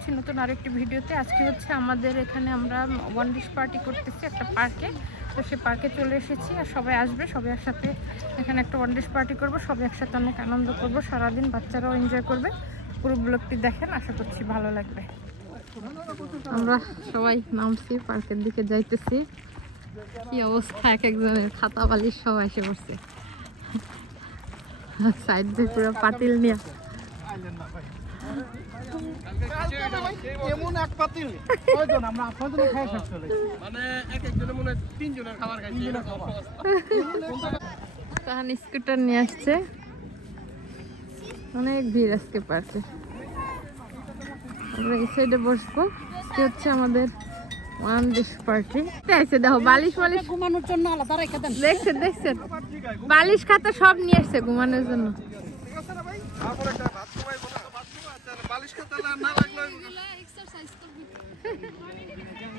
করছি নতুন আরেকটি ভিডিওতে। আজকে হচ্ছে আমাদের এখানে আমরা ওয়ান ডিশ পার্টি করতেছি একটা পার্কে তো সে পার্কে চলে এসেছি আর সবাই আসবে, সবাই একসাথে এখানে একটা ওয়ান ডিশ পার্টি করব, সবাই একসাথে অনেক আনন্দ করব, সারাদিন বাচ্চারাও এনজয় করবে। পুরো ব্লগটি দেখেন, আশা করছি ভালো লাগবে। আমরা সবাই নামছি পার্কের দিকে যাইতেছি। কি অবস্থা, এক একজনের খাতা বালিশ সব এসে পড়ছে। সাইড দিয়ে পুরো পাতিল নিয়ে। এমন এক পাতিল। কয়জন? আমরা খাই শেষ করে মানে এক একজনের মনে হয় তিনজনের খাবার খাইছে। তাহান স্কুটার নিয়ে আসছে। অনেক ভিড় আজকে পার্কে। আমরা এই সাইডে বসবো। আজকে হচ্ছে আমাদের ওয়ান ডিশ পার্টি আছে দেখো বালিশ বালিশ ঘুমানোর জন্য আলাদা রেখে দেন। দেখছেন দেখছেন। বালিশ খাতা সব নিয়ে আসছে ঘুমানোর জন্য তারপর একটা ভাত খাওয়াইবো না, ভাত খাওয়া, আচ্ছা, বালিশ খাতা না না লাগলে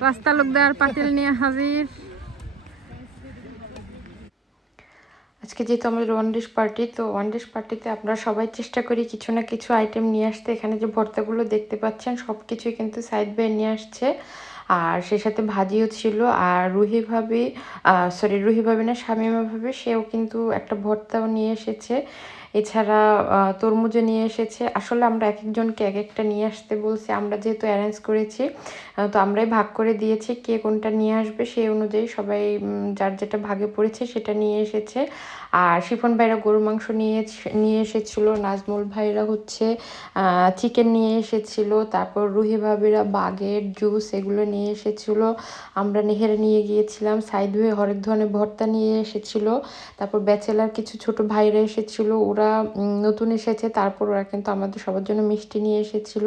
রাস্তা লোক দেওয়ার পাতিল নিয়ে হাজির। আজকে যেহেতু আমাদের ওয়ান ডিশ পার্টি তো ওয়ান ডিশ পার্টিতে আমরা সবাই চেষ্টা করি কিছু না কিছু আইটেম নিয়ে আসতে। এখানে যে ভর্তাগুলো দেখতে পাচ্ছেন সব কিছুই কিন্তু সাইড বাই নিয়ে আসছে। আর সে সাথে ভাজিও ছিল, আর রুহি ভাবি সরি রুহি ভাবি না, শামিমা ভাবি, সেও কিন্তু একটা ভর্তাও নিয়ে এসেছে। এছাড়া তরমুজও নিয়ে এসেছে। আসলে আমরা এক একজনকে এক একটা নিয়ে আসতে বলছি। আমরা যেহেতু অ্যারেঞ্জ করেছি তো আমরাই ভাগ করে দিয়েছি কে কোনটা নিয়ে আসবে, সেই অনুযায়ী সবাই যার যেটা ভাগে পড়েছে সেটা নিয়ে এসেছে। আর শিফন ভাইরা গরুর মাংস নিয়ে নিয়ে এসেছিল, নাজমুল ভাইরা হচ্ছে চিকেন নিয়ে এসেছিল, তারপর রুহি ভাবিরা বাগের জুস এগুলো নিয়ে এসেছিল। আমরা নেহেরে নিয়ে গিয়েছিলাম সাইড হয়ে হরেক ধরনের ভর্তা নিয়ে এসেছিল, তারপর ব্যাচেলার কিছু ছোট ভাইরা এসেছিল, ওরা নতুন এসেছে, তারপর ওরা কিন্তু আমাদের সবার জন্য মিষ্টি নিয়ে এসেছিল।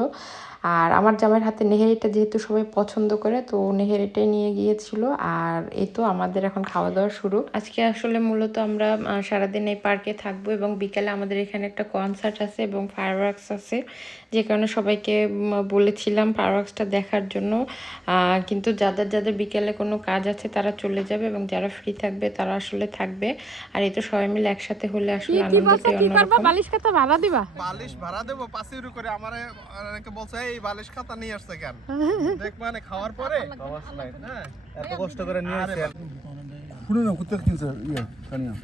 আর আমার জামাইয়ের হাতে নেহেরিটা যেহেতু সবাই পছন্দ করে, তো নেহেরিটাই নিয়ে গিয়েছিল। আর এই তো আমাদের এখন খাওয়া দাওয়া শুরু। আজকে আসলে মূলত আমরা সারাদিন এই পার্কে থাকব এবং বিকেলে আমাদের এখানে একটা কনসার্ট আছে এবং ফায়ার আছে। যে কারণে সবাইকে বলেছিলাম ফায়ারওয়ার্কসটা দেখার জন্য। কিন্তু যাদের যাদের বিকেলে কোনো কাজ আছে তারা চলে যাবে এবং যারা ফ্রি থাকবে তারা আসলে থাকবে। আর এই তো সবাই মিলে একসাথে হলে আসলে আনন্দটাই অন্যরকম। বালিশ খাতা ভাড়া দিবা? বালিশ ভাড়া দেবো পাঁচ ইউরো করে। আমারে অনেকে বলছে এই বালিশ খাতা নিয়ে আসছে কেন? দেখ মানে খাওয়ার পরে? হ্যাঁ এত কষ্ট করে নিয়ে এসে শুনে না কোথায় কিনছে? ইয়ে কানিয়া।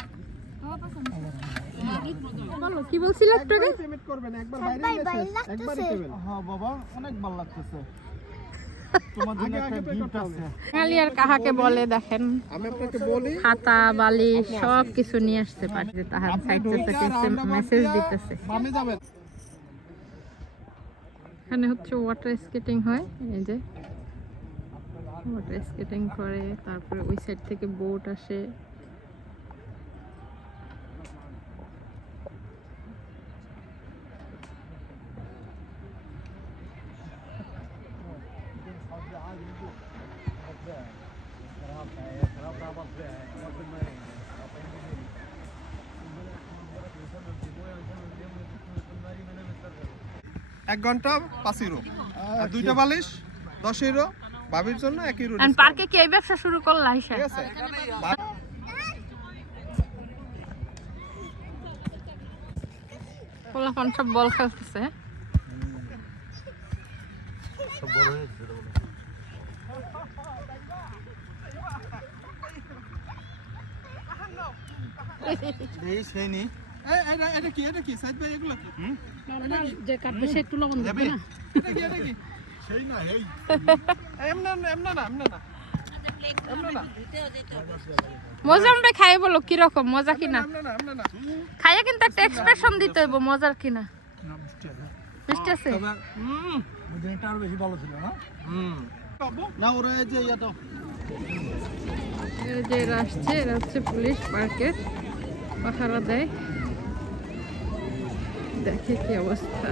বলো কি বলছিলে একটু আগে পেমেন্ট করবেন একবার বাইরে গেছে একবারই পেমেন্ট হ্যাঁ বাবা অনেক ভালো লাগতেছে। তোমার জন্য একটা গিফট আছে। খালি আর কাহাকে বলে দেখেন? আমি আপনাকে বলি খাতা বালিশ সব কিছু নিয়ে আসতে পারছে তাহার সাইড মেসেজ দিতেছে। এখানে হচ্ছে ওয়াটার স্কেটিং হয় এই যে। ওয়াটার স্কেটিং করে তারপরে ওই সাইড থেকে বোট আসে। এক ঘণ্টা পাঁচ ইউরো আর দুইটা বালিশ দশ ইউরো ভাবির জন্য এক ইউরো পার্কে কি এই ব্যবসা শুরু করলা ঠিক আছে। পোলাপান সব বল খেলতেছে। এই সেই নি। এটা কি এটা কি? সাইদ ভাই এগুলো কি? যে কাটবে সে একটু লবণ দেবে না। এটা কি এটা কি? সেই না এই। এমনে এমনে এমনে না এমনে না। এমনে মজা খাই বলো কীরকম? মজা কিনা? খাইয়া কিন্তু একটা এক্সপ্রেশন দিতে হইব মজার কিনা। মিষ্টি আছে। বেশি ভালো ছিল না? না ওরা যে ইয়াটা এই যে এরা আসছে এরা হচ্ছে পুলিশ পার্কের পাহারা দেয়। দেখে কি অবস্থা?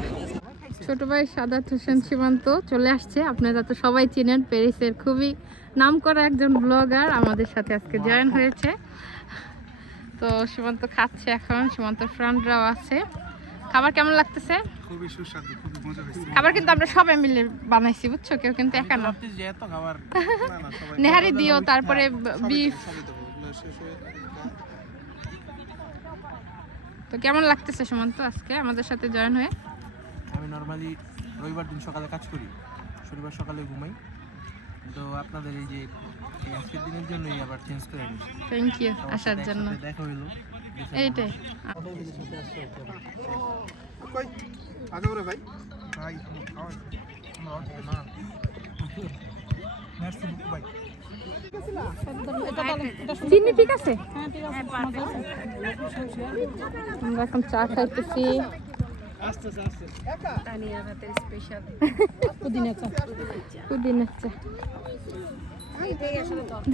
ছোট ভাই সাদাত হোসেন সীমান্ত চলে আসছে। আপনারা তো সবাই চিনেন প্যারিসের খুবই নাম করা একজন ব্লগার আমাদের সাথে আজকে জয়েন হয়েছে। তো সীমান্ত খাচ্ছে এখন সীমান্ত ফ্রেন্ডরাও আছে। খাবার কেমন লাগতেছে? খুবই সুস্বাদু খুবই মজা হয়েছে। খাবার কিন্তু আমরা সবাই মিলে বানাইছি বুঝছ? কেউ কিন্তু একা না। নেহারি দিও তারপরে বিফ সবাই দেবো এগুলো শেষ হয়ে তো কেমন লাগতেছে সুমন্ত আজকে আমাদের সাথে জয়েন হয়ে? আমি নর্মালি রবিবার দিন সকালে কাজ করি শনিবার সকালে ঘুমাই। তো আপনাদের এই যে এই আজকের দিনের জন্যই আবার চেঞ্জ করে নিয়েছি। থ্যাংক ইউ আসার জন্য। দেখা হইল। এইটাই। কই? আগে ওরে ভাই। ভাই ভাই চিনি ঠিক আছে? এখন চা খাইতেছি।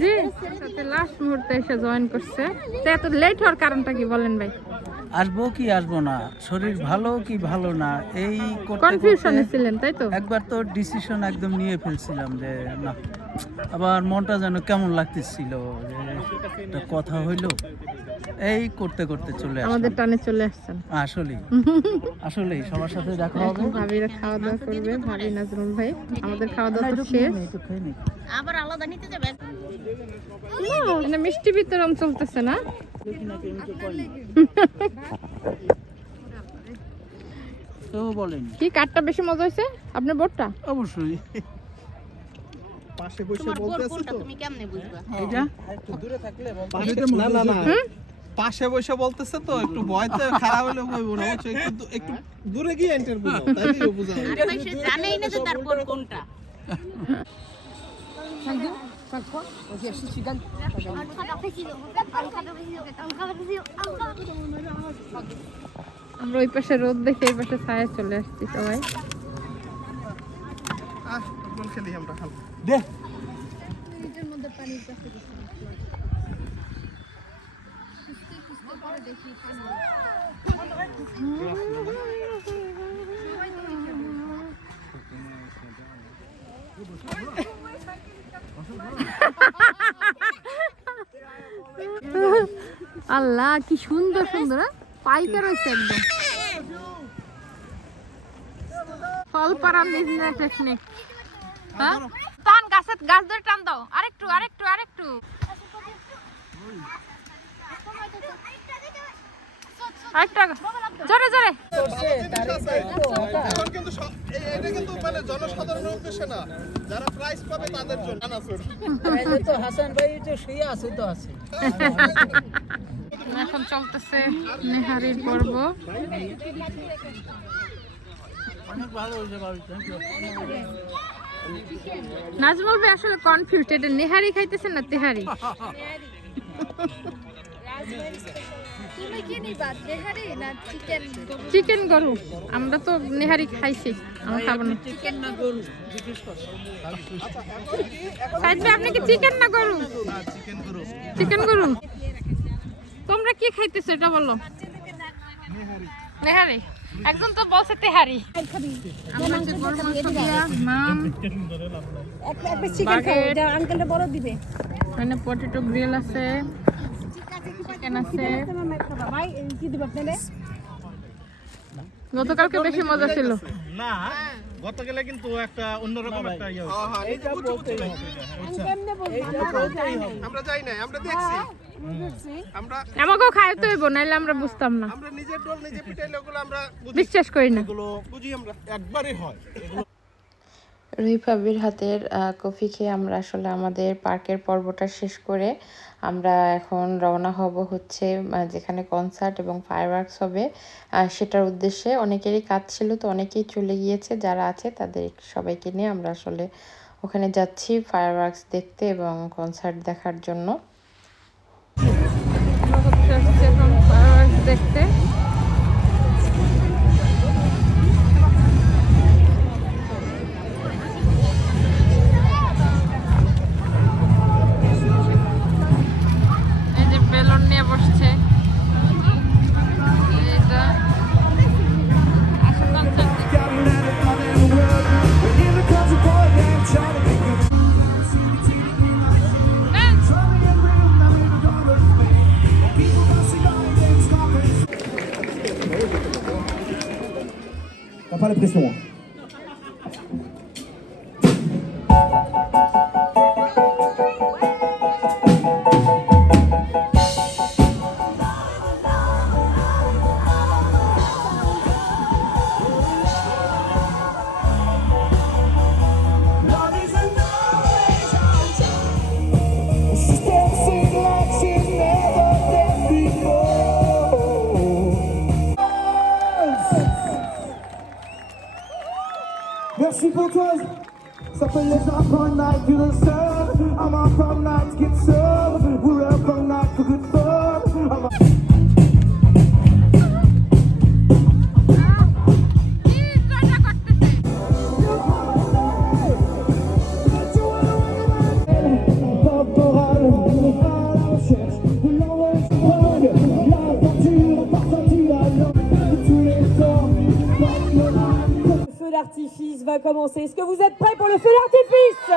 জি লাস্ট মুহূর্তে এসে জয়েন করছে। তো এত লেট হওয়ার কারণটা কি বলেন ভাই? আসব কি আসব না? শরীর ভালো কি ভালো না? এই করতে কনফিউশনে ছিলেন তাই তো? একবার তো ডিসিশন একদম নিয়ে ফেলছিলাম যে না। আবার মনটা যেন কেমন লাগতেছিল যে একটা কথা হইল। এই করতে করতে চলে আমাদের টানে চলে আসছেন। আসলেই। আসলেই সবার সাথে দেখা হবে। ভাবিরা খাওয়া দাওয়া করবে ভাবি নাজরুল ভাই। আমাদের খাওয়া দাওয়া তো শেষ। খেয়ে নে, একটু খেয়ে নে। মানে মিষ্টি বিতরণ চলতেছে না। বলেন। কি কাঠটা বেশি মজা হয়েছে? আপনার বোর্ডটা? অবশ্যই। পাশে বসে বলতেছে তো। না না না। পাশে বসে বলতেছে তো একটু ভয়তে খারাপ হলে কইব না বুঝছ? একটু একটু দূরে গিয়ে এন্টার বুঝাও তাইলে বুঝা যাবে। আমরা ওই পাশে রোদ দেখে এই পাশে ছায়া চলে আসছি সবাই আহ ফুটবল খেলি আমরা খাল দে আল্লাহ, কি সুন্দর সুন্দর পাইতে পাইকার হয়েছে একদম। ফল টেকনিক হ্যাঁ? টান গাছের গাছ ধরে টান দাও। আরেকটু আরেকটু আরেকটু। আরেকটু। জোরে জোরে। এখন কিন্তু এটা কিন্তু মানে জনসাধারণের উদ্দেশ্যে না। যারা প্রাইজ পাবে তাদের জন্য। না, না, sorry। তো হাসান ভাই তো শুয়ে আছে তো আছে। এখন চলতেছে নেহারির পর্ব। অনেক ভালো হয়েছে নাজমুল ভাই আসলে কনফিউজড এটা নেহারি খাইতেছেন না তেহারি? চিকেন গরু। আমরা তো নেহারি খাইছি আমরা খাব না। চিকেন না গরু জিজ্ঞেস কর সাইদ ভাই আপনি কি চিকেন না গরু? চিকেন গরু। তোমরা কি খাইতেছো এটা বলো? নেহারি। একজন তো বলছে তেহারি। আমরা যে গরু মাংস দিয়া নাম চিকেন খাও Bucket. আঙ্কেলটা বড় দিবে। এখানে পটেটো গ্রিল আছে। চিকেন আছে। গতকালকে বেশি মজা ছিল। না গত গেলে কিন্তু একটা অন্যরকম একটা ইয়ে হ্যাঁ, হ্যাঁ, এই যে বুঝছ, বুঝছ ভাই। কেমনে বলব? আমরা যাই নাই আমরা দেখছি। আমাকেও খাইতে হইব নাইলে আমরা বুঝতাম না। আমরা নিজের ডোল নিজে পিটাইলে আমরা বিশ্বাস করি না। এগুলো বুঝি আমরা একবারই হয়। রুহি ভাবির হাতের কফি খেয়ে আমরা আসলে আমাদের পার্কের পর্বটা শেষ করে আমরা এখন রওনা হব হচ্ছে যেখানে কনসার্ট এবং ফায়ারওয়ার্কস হবে। সেটার উদ্দেশ্যে অনেকেরই কাজ ছিল তো অনেকেই চলে গিয়েছে, যারা আছে তাদের সবাইকে নিয়ে আমরা আসলে ওখানে যাচ্ছি ফায়ারওয়ার্কস দেখতে এবং কনসার্ট দেখার জন্য। দেখতে। Pas la pression. Merci pour toi. Ça fait les enfants night, tu le seul. I'm off from night, get some. Est-ce que vous êtes prêts pour le feu d'artifice?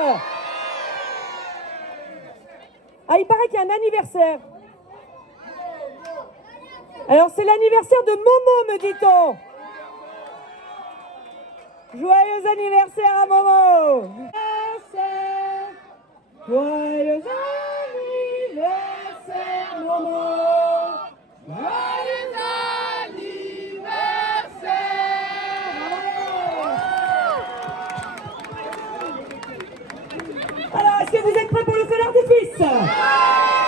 Ah, il paraît qu'il y a un anniversaire. Alors, c'est l'anniversaire de Momo, me dit-on. Joyeux anniversaire à Momo. Joyeux anniversaire, Momo est-ce que vous êtes prêts pour le feu d'artifice?